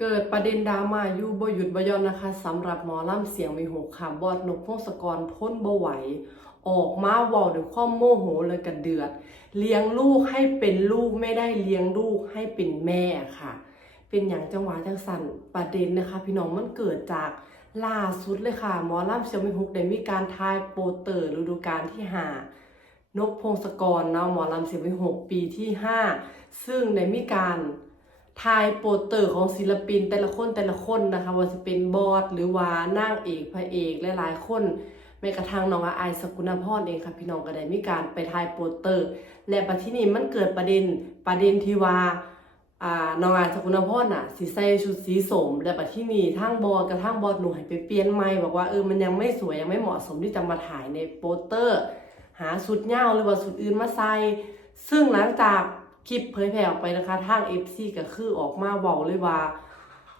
เกิดประเด็นดราม่าอยู่บ่หยุดบ่ย่อนนะคะสำหรับหมอลำเสียงวิหกค่ะบอดนกพงศกรพ้นบ่ไหว ออกมาเว้าด้วยความโมโหเลยกันเดือด เลี้ยงลูกให้เป็นลูกไม่ได้เลี้ยงลูกให้เป็นแม่ค่ะ เป็นอย่างจังหวะจังสันประเด็นนะคะ พี่น้องมันเกิดจากล่าสุดเลยค่ะหมอลำเสียงวิหกได้มีการทายโปเตอร์ฤดูกาลที่หานกพงศกรเนาะหมอลำเสียงวิหกปีที่ห้าซึ่งได้มีการ ทายโปสเตอร์ของศิลปินแต่ละคนแต่ละคนนะคะว่าจะเป็นบอสหรือว่านางเอกพระเอกหลายๆคนแม้กระทั่งน้องอายสกุณพรเองค่ะพี่น้องก็ได้มีการไปทายโปสเตอร์ และบัดที่นี้มันเกิดประเด็นประเด็นที่ว่าน้องอายสกุณพรน่ะสิใส่ชุดสีสมและบัดที่นี้งบอสกับทางบอสหนูให้ไปเปลี่ยนใหม่บอกว่าเออมันยังไม่สวยยังไม่เหมาะสมที่จะมาถ่ายในโปสเตอร์ หาสุดเหย้าหรือว่าสุดอื่นมาใส่ซึ่งหลังจาก คลิปเผยแพร่ออกไปนะคะทาง FC ก็คือออกมาบอกเลยว่า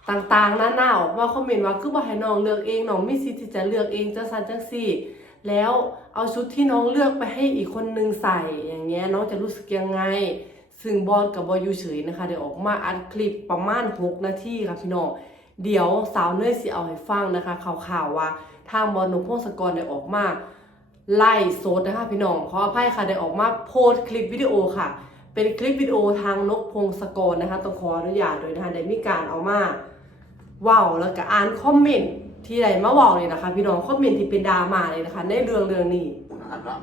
ต่างๆหน้าๆออกมาคอมเมนต์ว่าคือบ่ให้น้องเลือกเองน้องมีสิทธิ์ที่จะเลือกเองจังซั่นจังซี่ แล้วเอาชุดที่น้องเลือกไปให้อีกคนนึงใส่อย่างเงี้ยน้องจะรู้สึกยังไง ซึ่งบอสกับบอยอยู่เฉยนะคะเดี๋ยวออกมาอัดคลิปประมาณ6นาทีค่ะพี่น้องเดี๋ยวสาวเนยสิเอาให้ฟังนะคะข่าวๆว่า ทางบอลนพพงศกรได้ออกมาไล่โซดนะคะพี่น้องขออภัยค่ะได้ออกมาโพสคลิปวิดีโอค่ะ เป็นคลิปวิดีโอทางนกพงศกรนะคะต้องขออนุญาตด้วยนะคะได้มีการเอามาว้าวแล้วก็อ่านคอมเมนต์ที่ใดมาว้าเลยนะคะ พี่น้องคอมเมนต์ที่เป็นดราม่าเลยนะคะ ในเรื่องเรื่องนี้นะครับเนาะ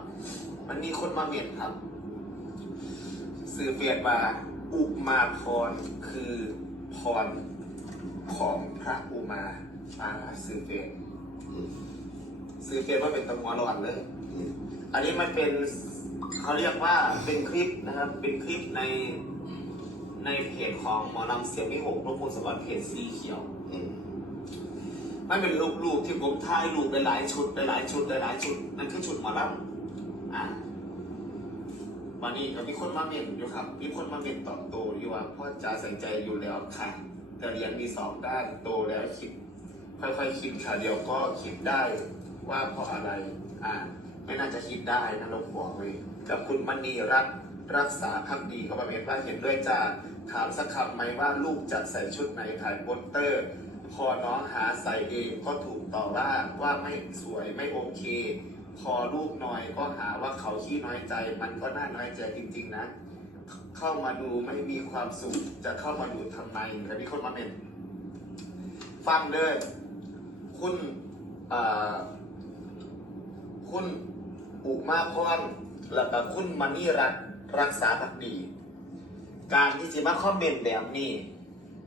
มันมีคนมาเมียนครับ สื่อเปลี่ยนมาอุมาพรคือพรของพระอุมาอาสื่อเปลี่ยนสื่อเปลี่ยนว่าเป็นตะหัวร้อนเลย อันนี้มันเป็น เขาเรียกว่าเป็นคลิปนะครับ เป็นคลิปในในเพจของหมอลำเสียงวิหกรบกวนสวัสดิ์เพจสีเขียวมันเป็นรูปๆที่ผมถ่ายรูปหลายชุดหลายชุดหลายชุดนั่นคือชุดหมอลำอ่าวันนี้ก็มีคนมาเมียนอยู่ครับ มีคนมาเมียนตอบโตอยู่ว่าพ่อจ๋าใส่ใจอยู่แล้วค่ะแต่เรียนมีสองด้านโตแล้วคิด ค่อยๆคิดค่ะเดี๋ยวก็คิดได้ว่าเพราะอะไร อ่า ไม่น่าจะคิดได้นะลงบอกเลยกับคุณมณีรัตน์รักษาพักดีเขาบอกว่าเห็นด้วยจ้าถามสักคำไหมว่าลูกจะใส่ชุดไหนถ่ายโปสเตอร์ พอน้องหาใส่เองก็ถูกต่อว่าว่าไม่สวยไม่โอเค พอลูกน้อยก็หาว่าเขาขี้น้อยใจ มันก็น่าน้อยใจจริง ๆ นะ เข้ามาดูไม่มีความสุขจะเข้ามาดูทำไมแล้วมีคนมาเป็นฟังเด้อคุณเอ่อคุณ อุมาพรแล้วก็คุณมณีรัตน์รักษาพักดี การที่จะมาคอมเมนต์แบบนี้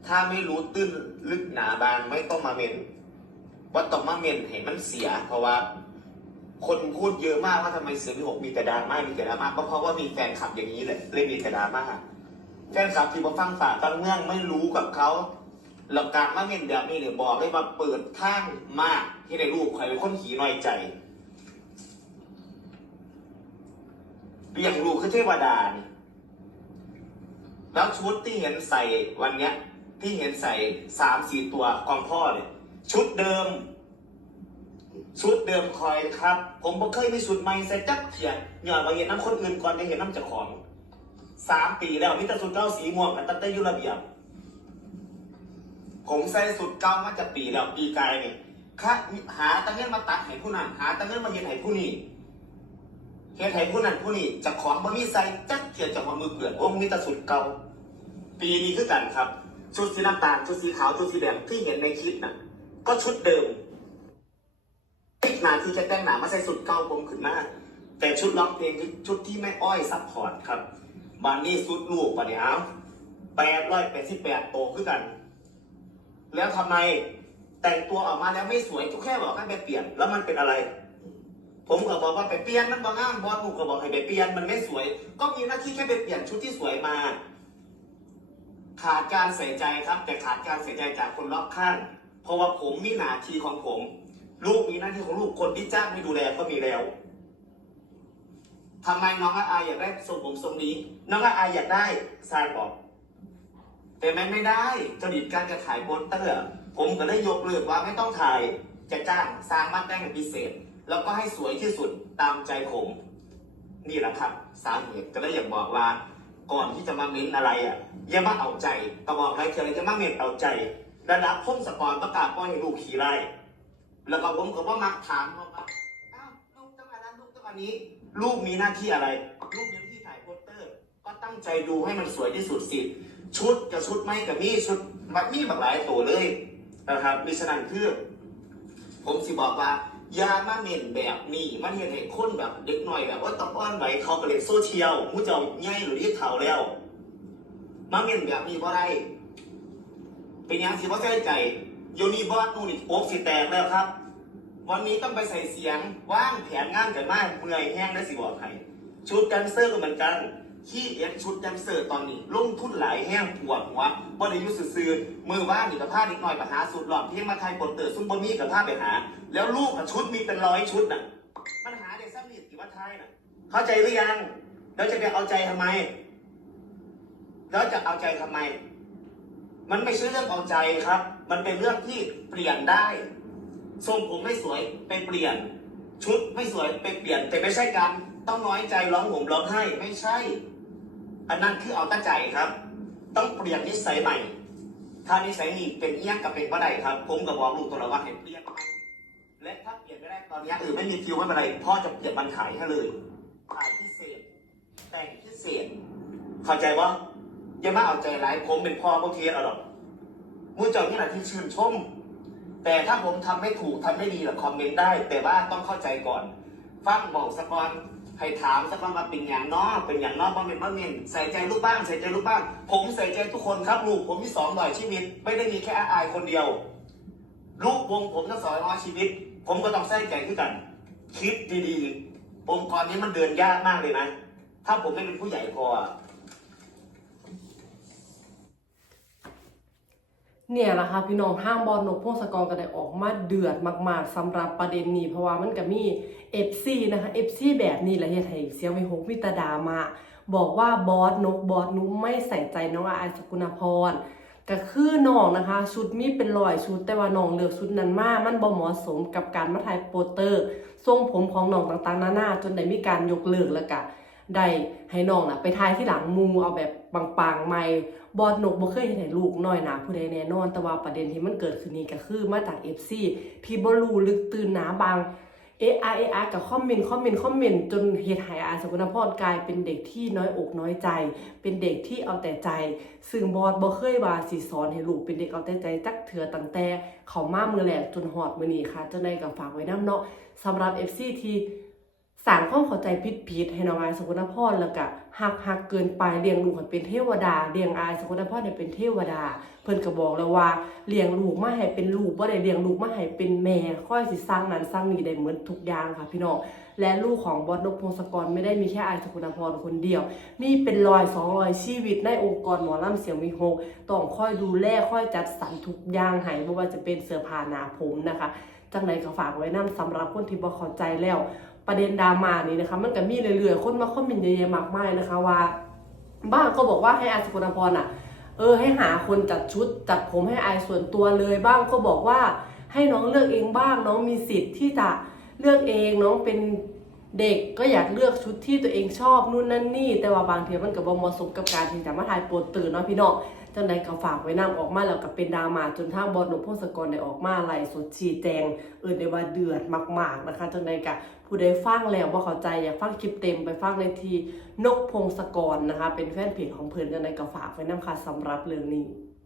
ถ้าไม่รู้ตื้นลึกหนาบางไม่ต้องมาเมนว่าต้องมาเมนเห็นมันเสีย เพราะว่า คนพูดเยอะมากว่าทำไมเสือมีหกมีแต่ดราม่ามีแต่ดราม่าก็เพราะว่ามีแฟนคลับอย่างนี้เลยเลยมีแต่ดราม่าแฟนคลับที่มาฟังฝ่าฟังเมืองไม่รู้กับเขาแล้วการมาเมนแบบนี้เนี่ยบอกได้ว่าเปิดทางมากที่ในรูปใครเป็นคนขี่น้อยใจ เรียงลูกคือเทวดานี่แล้วชุดที่เห็นใส่วันเนี้ย ที่เห็นใส่สามสี่ตัวของพ่อเนี่ยชุดเดิม ชุดเดิมคอยครับ ผมบ่เคยมีชุดใหม่ใส่จักเทียนหย่อนมาเห็นน้ำคนอื่นก่อนจะเห็นน้ำจ้าของสามปีแล้วมีแต่ชุดเก้าสีม่วงกันตั้งแต่ยุระเบียบ ผมใส่สุดเก้ามาจากปีแล้วปีกายนี่ค่ะหาตั้งเงินมาตัดให้ผู้นั้นหาตั้งเงินมาเย็นให้ผู้นี้ เฮ็ดให้ผู้นั้นผู้นี้เจะของบ่มีใส่จักเทียนเจากของมือเปลือนโอ้มีแต่สุดเก่า ปีนี้คือกันครับ ชุดสีน้ำตาลชุดสีขาวชุดสีแดงที่เห็นในคลิปน่ะ ก็ชุดเดิมอีกนาที่จะแต่งหนามาใส่สุดเก่าผมขึ้นมาแต่ชุดร้องเพลงคือชุดที่แม่อ้อยซัพพอร์ตครับบานนี้สุดลูกปะเดี๋ยวแปดร้อยแปดสิบแปดโตขึ้นกัน แล้วทำไมแต่งตัวออกมาแล้วไม่สวยทุกแค่บอกให้ไปเปลี่ยน แล้วมันเป็นอะไร ผมก็บอกว่าไปเปลี่ยนมันบางงามบอสผมก็บอกให้ไปเปลี่ยนมันไม่สวย ก็มีหน้าที่แค่ไปเปลี่ยนชุดที่สวยมา ขาดการใส่ใจครับ แต่ขาดการใส่ใจจากคนรอบข้าง เพราะว่าผมมีหน้าที่ของผม ลูกมีหน้าที่ของลูกคนที่จ้างให้ดูแลก็มีแล้วทำไมน้องอาอยากได้ทรงผมทรงนี้ น้องอาอยากได้ซายบอก แต่มันไม่ได้จริตการจะถ่ายโปสเตอร์ ผมก็ได้ยกเลิกว่าไม่ต้องถ่ายจะจ้างสร้างมัดได้เป็นพิเศษ แล้วก็ให้สวยที่สุดตามใจผม นี่แหละครับ สาเหตุก็เลยอยากบอกว่า ก่อนที่จะมาเม้นอะไรอะอย่ามาเอาใจกระบอกไรเธอจะมาเม้นเอาใจ ระดับพงศกรประกาศปล่อยให้ลูกขี่ไล่แล้วก็ผมก็ว่ามักถามว่าอ้าวลูกต้องอันนั้นลูกต้องอันนี้ ลูกมีหน้าที่อะไร ลูกมีหน้าที่ถ่ายโปสเตอร์ ก็ตั้งใจดูให้มันสวยที่สุดสิชุดกับชุดไม่กับมีชุดมัดมีแบบหลายตัวเลยนะครับมิฉะนั้นคือ ผมสิบอกว่า ยามาเม่นแบบนี้ มันเห็นให้คนแบบเด็กหน่อยแบบว่าต้องอ้อนไหวเขาก็เลยโซเชียลมูเจ้าใหญ่หรือที่เท่าแล้ว มาเม่นแบบนี้เพราะไรเป็นยังสิว่าะใจใจโยนี่บอสนู่นนี่โอกสิแตกแล้วครับ วันนี้ต้องไปใส่เสียงว่างแผนงานกันมากเมื่อยแห้งได้สิบอกใครชุดแดนเซอร์ก็เหมือนกัน ขี้เอ็นชุดแดนเซอร์ตอนนี้ลงทุนหลายแห้งปวดหัวบ่ได้ยุ่ซื่อมือว่างนี่กับผ้านิดหน่อยไปหาสูตรหลอดเพียงมาไทยปนเตอร์ซุ่มบะมี่กับผ้าไปหา แล้วลูกกับชุดมีเป็นร้อยชุดน่ะมันหาเด็กซ้ำนิดกี่ว่าไทยน่ะ เข้าใจหรือยัง แล้วจะไปเอาใจทำไม แล้วจะเอาใจทำไม มันไม่ใช่เรื่องเอาใจครับ มันเป็นเรื่องที่เปลี่ยนได้ทรงผมไม่สวยไปเปลี่ยน ชุดไม่สวยไปเปลี่ยน แต่ไม่ใช่การต้องน้อยใจร้องห่มร้องไห้ไม่ใช่ อันนั้นคือเอาตั้งใจครับ ต้องเปลี่ยนนิสัยใหม่ ถ้านิสัยนี้เป็นเอี้ยงกับเป็นบ่ได้ครับ ผมกับบอกลูกตัวละว่าให้เปลี่ยนและถ้าเปลี่ยนไม่ได้ตอนนี้เออไม่มีคิวไม่เป็นไรพ่อจะเปลี่ยนวันขายให้เลยขายพิเศษ แต่งพิเศษ เข้าใจว่าอย่ามาเอาใจร้ายผมเป็นพ่อพวกเทียนเอาหรอกมูเจ้านี่แหละที่ชื่นชม แต่ถ้าผมทำไม่ถูกทำไม่ดีหรอคอมเมนต์ได้ แต่ว่าต้องเข้าใจก่อน ฟังบอกสักก่อน ให้ถามสักคำว่าเป็นอย่างน้อเป็นอย่างน้อบ้างเป็นบ้างเมนใส่ใจลูกบ้างใส่ใจลูกบ้าง ผมใส่ใจทุกคนครับลูกผมมีสองร้อยชีวิต ไม่ได้มีแค่อาอายคนเดียว ลูกวงผมทั้งสองร้อยชีวิต ผมก็ต้องใส่ใจขึ้นกัน คิดดีๆองค์กรนี้มันเดินยากมากเลยนะ ถ้าผมไม่เป็นผู้ใหญ่พออะ เนี่ยแหละค่ะพี่น้องห้างบอลนกพงศกรก็ได้ออกมาเดือดมาก ๆสำหรับประเด็นนี้เพราะว่ามันก็มี FC นะคะ FC แบบนี้แหละเฮ็ดให้เสียงวิหกวิตดามา บอกว่าบอสนกบอสนุ้ไม่ใส่ใจน้องอาสกุณพรก็คือน้องนะคะ ชุดมีเป็นรอยชุดแต่ว่าน้องเลือกชุดนั้นมามันบ่เหมาะสมกับการมาถ่ายโปสเตอร์ทรงผมของน้องต่างๆ นานาจนได้มีการยกเลิกแล้วก็ได้ให้น้องน่ะไปถ่ายที่หลังมูเอาแบบ ปังๆใหม่บอดนกบ่เคยเห็นให้ลูกน้อยหนาผู้ใดแน่นอน แต่ว่าประเด็นที่มันเกิดขึ้นนี้ก็คือมาจาก FC ที่บ่รู้ลึกตื่นหนาบางเอไอเอไอกับคอมเมนต์คอมเมนต์คอมเมนต์จนเฮ็ดให้อาสกุณพรกลายเป็นเด็กที่น้อยอกน้อยใจ เป็นเด็กที่เอาแต่ใจ ซึ่งบอดบ่เคยว่าสิสอนให้ลูกเป็นเด็กเอาแต่ใจจักเถือตั้งแต่เขามามือแรกจนฮอดมือนีค่ะจังได๋ก็ฝากไว้น้ำเนาะสำหรับ FC ที่ สร้างความเข้าใจผิดๆให้น้องอายสกุณพรแล้วก็หักหักเกินไปเลี้ยงลูกให้เป็นเทวดาเลี้ยงอายสกุณพรให้เป็นเทวดา เพิ่นก็บอกแล้วว่าเลี้ยงลูกมาให้เป็นลูกบ่ได้เลี้ยงลูกมาให้เป็นแม่ค่อยสิสร้างนั้นสร้างนี้ได้เหมือนทุกอย่างค่ะพี่น้องและลูกของบอสนกพงศกรไม่ได้มีแค่อายสกุณพรคนเดียว มีเป็นรอยสองรอยชีวิตในองค์กรหมอลำเสียงมีหกต้องคอยดูแลคอยจัดสรรทุกอย่างให้บ่ว่าจะเป็นเสื้อผ้าหนาผมนะคะจังไดก็ฝากไว้นํสำหรับคนที่บ่เข้าใจแล้ว ประเด็นดราม่านี้นะคะ มันก็มีเรื่อยๆ คนมาคอมเมนต์เยอะแยะมากมายนะคะว่า บ้างก็บอกว่าให้อาสกุณพรอะ เออให้หาคนจัดชุดจัดผมให้อายส่วนตัวเลย บ้างก็บอกว่าให้น้องเลือกเองบ้างน้องมีสิทธิ์ที่จะเลือกเองน้องเป็นเด็กก็อยากเลือกชุดที่ตัวเองชอบนู่นนั่นนี่ แต่ว่าบางทีมันก็บ่เหมาะสมกับการที่จะมาถ่ายโปรตื่นเนาะพี่น้อง จังใดก็ฝากไว้นํออกมาแล้วก็เป็นดราม่าจนทางบอสหนุ่มพงศกรได้ออกมาไล่สดชี้แจงเออได้ว่าเดือดมาก ๆนะคะจังใดก็ผู้ใดฟังแล้วบ่เข้าใจอยากฟังคลิปเต็มไปฟังในทีนกพงศกรนะคะ เป็นแฟนเพจของเพิ่นจังใดก็ฝากไว้นํค่ะสำหรับเรื่องนี้